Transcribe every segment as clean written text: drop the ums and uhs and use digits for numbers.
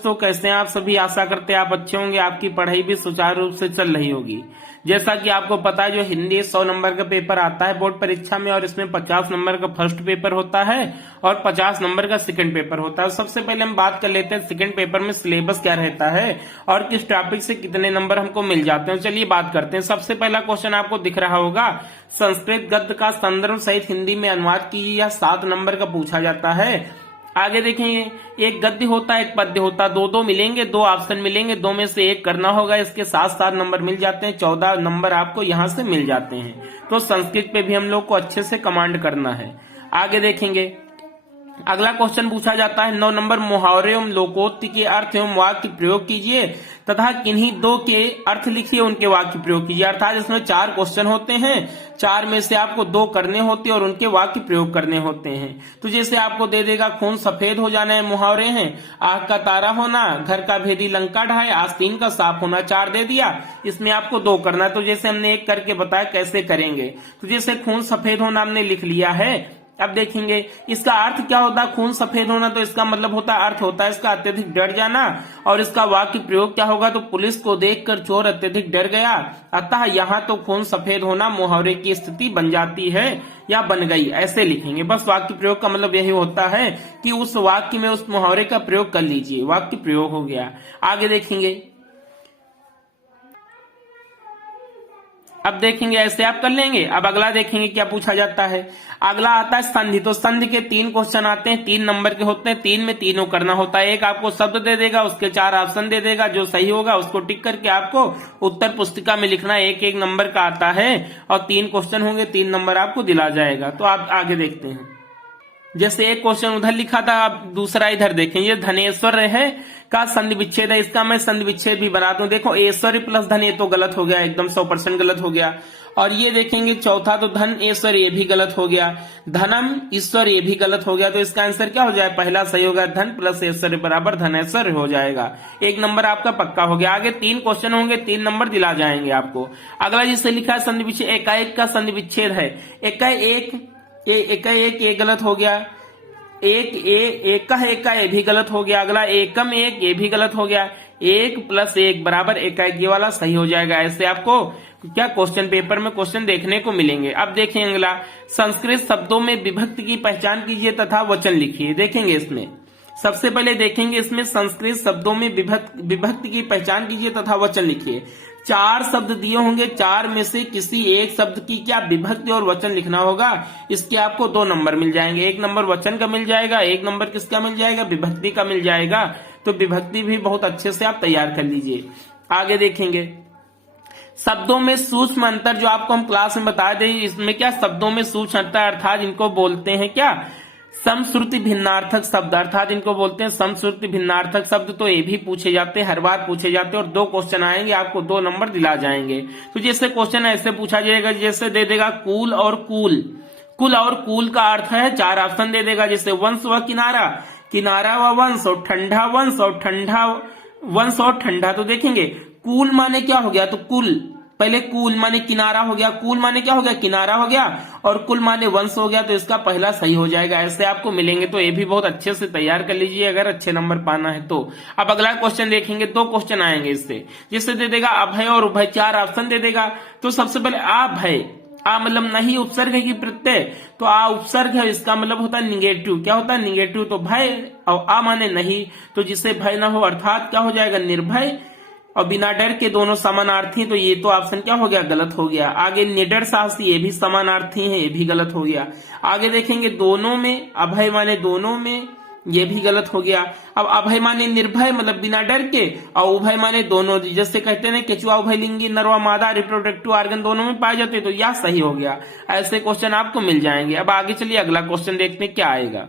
दोस्तों, कैसे हैं आप सभी। आशा करते हैं आप अच्छे होंगे। आपकी पढ़ाई भी सुचारू रूप से चल रही होगी। जैसा कि आपको पता है, जो हिंदी 100 नंबर का पेपर आता है बोर्ड परीक्षा में, और इसमें 50 नंबर का फर्स्ट पेपर होता है और 50 नंबर का सेकंड पेपर होता है। सबसे पहले हम बात कर लेते हैं सेकंड पेपर में सिलेबस क्या रहता है और किस टॉपिक से कितने नंबर हमको मिल जाते हैं। चलिए बात करते हैं। सबसे पहला क्वेश्चन आपको दिख रहा होगा, संस्कृत गद्य का संदर्भ सहित हिंदी में अनुवाद कीजिए। यह 7 नंबर का पूछा जाता है। आगे देखेंगे, एक गद्य होता है, एक पद्य होता है, दो मिलेंगे, 2 ऑप्शन मिलेंगे, 2 में से एक करना होगा। इसके 7 नंबर मिल जाते हैं, 14 नंबर आपको यहां से मिल जाते हैं। तो संस्कृत पे भी हम लोग को अच्छे से कमांड करना है। आगे देखेंगे, अगला क्वेश्चन पूछा जाता है 9 नंबर, मुहावरे एवं लोकोक्ति के अर्थ एवं वाक्य प्रयोग कीजिए तथा किन्हीं 2 के अर्थ लिखिए, उनके वाक्य प्रयोग कीजिए। अर्थात इसमें 4 क्वेश्चन होते हैं, 4 में से आपको 2 करने होते हैं और उनके वाक्य प्रयोग करने होते हैं। तो जैसे आपको दे देगा, खून सफेद हो जाना है, मुहावरे हैं। आंख का तारा होना, घर का भेदी लंका ढाए, आस्तीन का साफ होना, 4 दे दिया। इसमें आपको 2 करना है। तो जैसे हमने एक करके बताया कैसे करेंगे। तो जैसे खून सफेद होना हमने लिख लिया है। अब देखेंगे इसका अर्थ क्या होता है। खून सफेद होना, तो इसका मतलब होता है, अर्थ होता है इसका अत्यधिक डर जाना। और इसका वाक्य प्रयोग क्या होगा, तो पुलिस को देखकर चोर अत्यधिक डर गया, अतः यहाँ तो खून सफेद होना मुहावरे की स्थिति बन जाती है या बन गई, ऐसे लिखेंगे। बस वाक्य प्रयोग का मतलब यही होता है कि उस वाक्य में उस मुहावरे का प्रयोग कर लीजिए। वाक्य प्रयोग हो गया। आगे देखेंगे, अब देखेंगे ऐसे आप कर लेंगे। अब अगला देखेंगे क्या पूछा जाता है। अगला आता है संधि। तो संधि के 3 क्वेश्चन आते हैं, 3 नंबर के होते हैं, 3 में तीनों करना होता है। एक आपको शब्द दे देगा, उसके 4 ऑप्शन दे देगा, जो सही होगा उसको टिक करके आपको उत्तर पुस्तिका में लिखना है। 1-1 नंबर का आता है और 3 क्वेश्चन होंगे, 3 नंबर आपको दिला जाएगा। तो आप आगे देखते हैं। जैसे एक क्वेश्चन उधर लिखा था, आप दूसरा इधर देखें। ये धनेश्वर है का संधि विच्छेद है। इसका मैं संधि विच्छेद भी बनाता हूं। देखो, ऐश्वर्य प्लस धन, ये तो गलत हो गया, एकदम 100% गलत हो गया। और ये देखेंगे चौथा, तो धन ऐश्वर्य, ये भी गलत हो गया। धनम ईश्वर, ये भी गलत हो गया। तो इसका आंसर क्या हो जाए, पहला सही होगा, धन प्लस ऐश्वर्य बराबर धनेश्वर्य हो जाएगा। 1 नंबर आपका पक्का हो गया। आगे 3 क्वेश्चन होंगे, 3 नंबर दिला जाएंगे आपको। अगला जिससे लिखा है संधि विच्छेद, एकाएक का संधि विच्छेद है। एकाएक, ये गलत हो गया। एक का ये भी गलत हो गया। अगला एकम एक, ये भी गलत हो गया। 1 + 1 बराबर एकाएक, ये वाला सही हो जाएगा। ऐसे आपको क्या क्वेश्चन पेपर में क्वेश्चन देखने को मिलेंगे। अब देखें अगला, संस्कृत शब्दों में विभक्ति की पहचान कीजिए तथा वचन लिखिए। देखेंगे इसमें सबसे पहले देखेंगे इसमें संस्कृत शब्दों में विभक्ति की पहचान कीजिए तथा वचन लिखिए। 4 शब्द दिए होंगे, 4 में से किसी एक शब्द की क्या विभक्ति और वचन लिखना होगा। इसके आपको 2 नंबर मिल जाएंगे। 1 नंबर वचन का मिल जाएगा, 1 नंबर किसका मिल जाएगा, विभक्ति का मिल जाएगा। तो विभक्ति भी बहुत अच्छे से आप तैयार कर लीजिए। आगे देखेंगे, शब्दों में सूक्ष्म अंतर, जो आपको हम क्लास में बता दें, इसमें क्या शब्दों में सूक्ष्म अंतर, अर्थात इनको बोलते हैं क्या, समश्रुति भिन्नार्थक शब्द, अर्थात इनको बोलते हैं समश्रुति भिन्नार्थक शब्द। तो ये भी पूछे जाते हैं, हर बार पूछे जाते हैं, और 2 क्वेश्चन आएंगे, आपको 2 नंबर दिला जाएंगे। तो जैसे क्वेश्चन ऐसे पूछा जाएगा, जैसे दे देगा कुल और कूल। कुल और कूल का अर्थ है, 4 ऑप्शन दे देगा। जैसे वंश व किनारा, किनारा व वंश, और ठंडा वंश, और ठंडा वंश और ठंडा। तो देखेंगे कूल माने क्या हो गया, तो कुल, पहले कूल माने किनारा हो गया, कूल माने क्या हो गया, किनारा हो गया, और कुल माने वंश हो गया। तो इसका पहला सही हो जाएगा। ऐसे आपको मिलेंगे। तो ये भी बहुत अच्छे से तैयार कर लीजिए अगर अच्छे नंबर पाना है तो। अब अगला क्वेश्चन देखेंगे, 2 क्वेश्चन आएंगे इससे। जिससे दे देगा अभय और उभय, 4 ऑप्शन दे देगा। तो सबसे पहले अभय, आ मतलब नहीं उपसर्ग है कि प्रत्यय, तो आ उपसर्ग है, इसका मतलब होता है निगेटिव। क्या होता है, निगेटिव। तो भय और आ माने नहीं, तो जिससे भय ना हो, अर्थात क्या हो जाएगा, निर्भय। और बिना डर के दोनों समानार्थी, तो ये तो ऑप्शन क्या हो गया, गलत हो गया। आगे निडर साहसी, ये भी समानार्थी है, ये भी गलत हो गया। आगे देखेंगे दोनों में, अभय माने दोनों में, ये भी गलत हो गया। अब अभय माने निर्भय, मतलब बिना डर के, और उभय माने दोनों, जैसे कहते हैं केचुआ उभय लिंगी, नरवा मादा, रिप्रोडक्टिव ऑर्गन दोनों में पाए जाते, तो यह सही हो गया। ऐसे क्वेश्चन आपको मिल जाएंगे। अब आगे चलिए अगला क्वेश्चन देखते हैं क्या आएगा।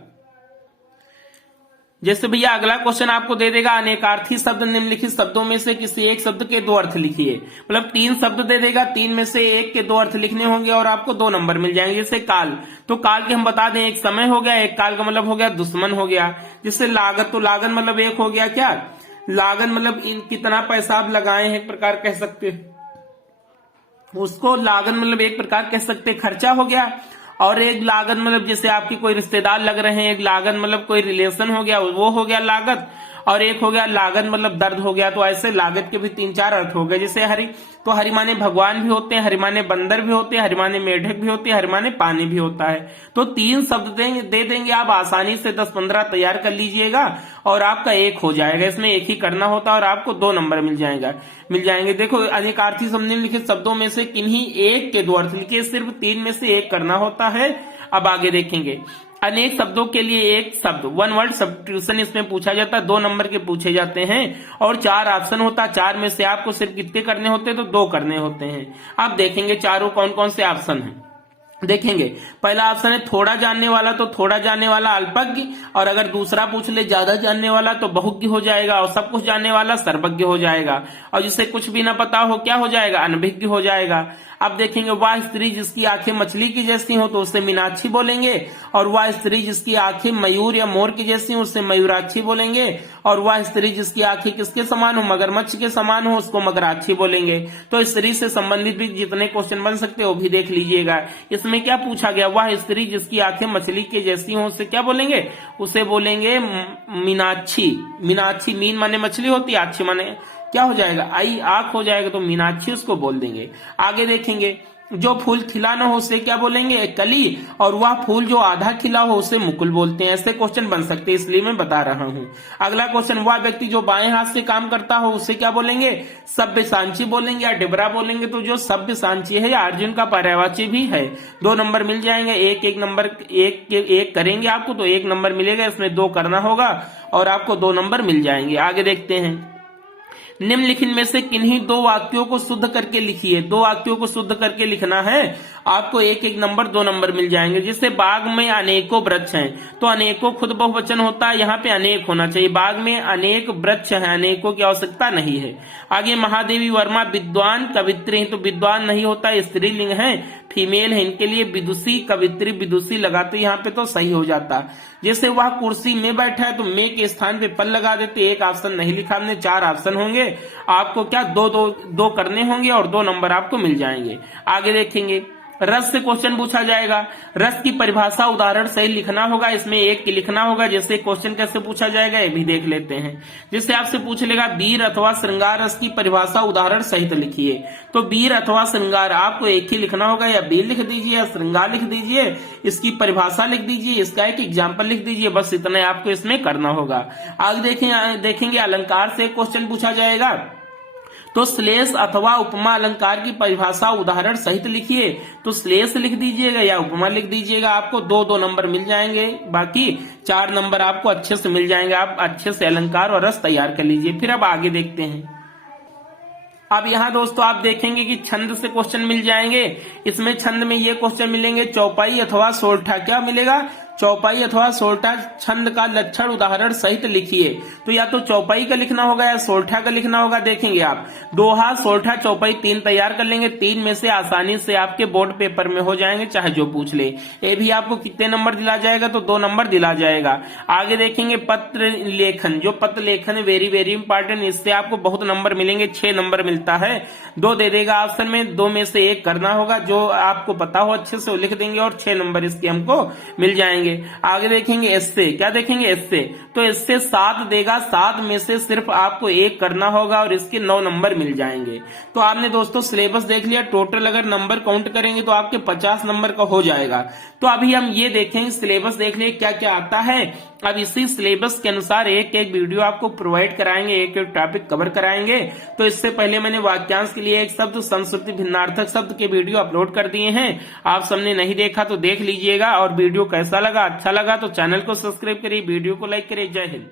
जैसे भैया अगला क्वेश्चन आपको दे देगा, अनेकार्थी शब्द निम्नलिखित शब्दों में से किसी एक शब्द के 2 अर्थ लिखिए। मतलब 3 शब्द दे देगा, 3 में से 1 के 2 अर्थ लिखने होंगे और आपको 2 नंबर मिल जाएंगे। जैसे काल, तो काल के हम बता दें, एक समय हो गया, एक काल का मतलब हो गया दुश्मन हो गया। जिससे लागत, तो लागन मतलब एक हो गया क्या, लागन मतलब कितना पैसा आप लगाए हैं, एक प्रकार कह सकते उसको। लागन मतलब एक प्रकार कह सकते खर्चा हो गया। और एक लागत मतलब जैसे आपकी कोई रिश्तेदार लग रहे हैं, एक लागत मतलब कोई रिलेशन हो गया, वो हो गया लागत। और एक हो गया लागत मतलब दर्द हो गया, तो ऐसे लागत के भी 3-4 अर्थ हो गए। जैसे हरि, तो हरि माने भगवान भी होते हैं, हरि माने बंदर भी होते हैं, हरि माने मेढक भी होते हैं, हरि माने पानी भी होता है। तो 3 शब्द दे देंगे, आप आसानी से 10-15 तैयार कर लीजिएगा और आपका 1 हो जाएगा। इसमें 1 ही करना होता है और आपको 2 नंबर मिल जाएंगे। देखो अनेकार्थी शब्द लिखे शब्दों में से किन्हीं एक के 2 अर्थ लिखिए, सिर्फ 3 में से 1 करना होता है। अब आगे देखेंगे, अनेक शब्दों के लिए एक शब्द, 1 वर्ड सब्स्टिट्यूशन इसमें पूछा जाता है, 2 नंबर के पूछे जाते हैं और 4 ऑप्शन होता है। 4 में से आपको सिर्फ कितने करने होते हैं, तो 2 करने होते हैं। अब देखेंगे चारों कौन कौन से ऑप्शन हैं। देखेंगे पहला ऑप्शन है थोड़ा जानने वाला, तो थोड़ा जानने वाला अल्पज्ञ, और अगर दूसरा पूछ ले ज्यादा जानने वाला तो बहुज्ञ हो जाएगा, और सब कुछ जानने वाला सर्वज्ञ हो जाएगा, और जिसे कुछ भी ना पता हो क्या हो जाएगा, अनभिज्ञ हो जाएगा। अब देखेंगे वह स्त्री जिसकी आंखें मछली की जैसी हो तो उसे मीनाक्षी बोलेंगे, और वह स्त्री जिसकी आंखें मयूर या मोर की जैसी हो उससे मयूराक्षी बोलेंगे, और वह स्त्री जिसकी आंखें किसके समान हो, मगरमच्छ के समान हो, उसको मगराक्षी बोलेंगे। तो स्त्री से संबंधित भी जितने क्वेश्चन बन सकते हो वो भी देख लीजिएगा। इसमें क्या पूछा गया, वह स्त्री जिसकी आंखें मछली की जैसी हो उसे क्या बोलेंगे, उसे बोलेंगे मीनाक्षी। मीनाक्षी, मीन माने मछली होती है, आक्षी माने क्या हो जाएगा, आई आंख हो जाएगा, तो मीनाक्षी उसको बोल देंगे। आगे देखेंगे जो फूल खिला न हो उसे क्या बोलेंगे, कली, और वह फूल जो आधा खिला हो उसे मुकुल बोलते हैं। ऐसे क्वेश्चन बन सकते हैं, इसलिए मैं बता रहा हूं। अगला क्वेश्चन, वह व्यक्ति जो बाएं हाथ से काम करता हो उसे क्या बोलेंगे, सभ्य सांची बोलेंगे या डिबरा बोलेंगे। तो जो सभ्य सांची है या अर्जुन का पर्यायवाची भी है। 2 नंबर मिल जाएंगे, एक नंबर एक करेंगे आपको तो 1 नंबर मिलेगा, इसमें 2 करना होगा और आपको 2 नंबर मिल जाएंगे। आगे देखते हैं, निम्नलिखित में से किन्हीं 2 वाक्यों को शुद्ध करके लिखिए। 2 वाक्यों को शुद्ध करके लिखना है, आपको 1 नंबर 2 नंबर मिल जाएंगे। जिससे बाग में अनेकों वृक्ष हैं, तो अनेकों खुद बहुवचन होता है, यहाँ पे अनेक होना चाहिए। बाग में अनेक वृक्ष हैं, अनेकों की आवश्यकता नहीं है। आगे महादेवी वर्मा विद्वान कवित्री हैं, तो विद्वान नहीं होता, स्त्रीलिंग है, फीमेल है, इनके लिए विदुषी कवित्री विदुषी लगाते यहाँ पे तो सही हो जाता। जैसे वह कुर्सी में बैठा है तो में के स्थान पे पल लगा देते, 1 ऑप्शन नहीं लिखा हमने, 4 ऑप्शन होंगे, आपको क्या 2 करने होंगे और 2 नंबर आपको मिल जाएंगे। आगे देखेंगे, रस से क्वेश्चन पूछा जाएगा। रस की परिभाषा उदाहरण सही लिखना होगा, इसमें 1 की लिखना होगा। जैसे क्वेश्चन कैसे पूछा जाएगा ये भी देख लेते हैं। जिससे आपसे पूछ लेगा वीर अथवा श्रृंगार रस की परिभाषा उदाहरण सहित लिखिए। तो वीर अथवा श्रृंगार आपको 1 ही लिखना होगा, या वीर लिख दीजिए या श्रृंगार लिख दीजिए, इसकी परिभाषा लिख दीजिए, इसका एक एग्जाम्पल लिख दीजिए, बस इतना आपको इसमें करना होगा। आगे देखेंगे अलंकार से क्वेश्चन पूछा जाएगा। तो श्लेष अथवा उपमा अलंकार की परिभाषा उदाहरण सहित लिखिए। तो श्लेष लिख दीजिएगा या उपमा लिख दीजिएगा, आपको 2 नंबर मिल जाएंगे, बाकी 4 नंबर आपको अच्छे से मिल जाएंगे। आप अच्छे से अलंकार और रस तैयार कर लीजिए। फिर अब आगे देखते हैं। अब यहाँ दोस्तों आप देखेंगे कि छंद से क्वेश्चन मिल जाएंगे। इसमें छंद में ये क्वेश्चन मिलेंगे, चौपाई अथवा सोरठा। क्या मिलेगा, चौपाई अथवा सोरठा छंद का लक्षण उदाहरण सहित लिखिए। तो या तो चौपाई का लिखना होगा या सोरठा का लिखना होगा। देखेंगे आप दोहा सोरठा चौपाई 3 तैयार कर लेंगे, 3 में से आसानी से आपके बोर्ड पेपर में हो जाएंगे, चाहे जो पूछ ले। ये भी आपको कितने नंबर दिला जाएगा, तो 2 नंबर दिला जाएगा। आगे देखेंगे पत्र लेखन। जो पत्र लेखन है वेरी वेरी इंपॉर्टेंट, इससे आपको बहुत नंबर मिलेंगे, 6 नंबर मिलता है। 2 दे देगा ऑप्शन में, 2 में से 1 करना होगा, जो आपको पता हो अच्छे से वो लिख देंगे और 6 नंबर इसके हमको मिल जाएंगे। आगे देखेंगे एस्से। क्या देखेंगे, एस्से। तो इससे 7 देगा, 7 में से सिर्फ आपको 1 करना होगा और इसके 9 नंबर मिल जाएंगे। तो आपने दोस्तों सिलेबस देख लिया। टोटल अगर नंबर काउंट करेंगे तो आपके 50 नंबर का हो जाएगा। तो अभी हम ये देखेंगे, सिलेबस देख लिए क्या क्या आता है। अब इसी सिलेबस के अनुसार एक वीडियो आपको प्रोवाइड कराएंगे, एक टॉपिक कवर कराएंगे। तो इससे पहले मैंने वाक्यांश के लिए एक शब्द संस्कृति भिन्नार्थक शब्द के वीडियो अपलोड कर दिए हैं। आप सबने नहीं देखा तो देख लीजिएगा। और वीडियो कैसा लगा, अच्छा लगा तो चैनल को सब्सक्राइब करिए, वीडियो को लाइक करिए। जय हिंद।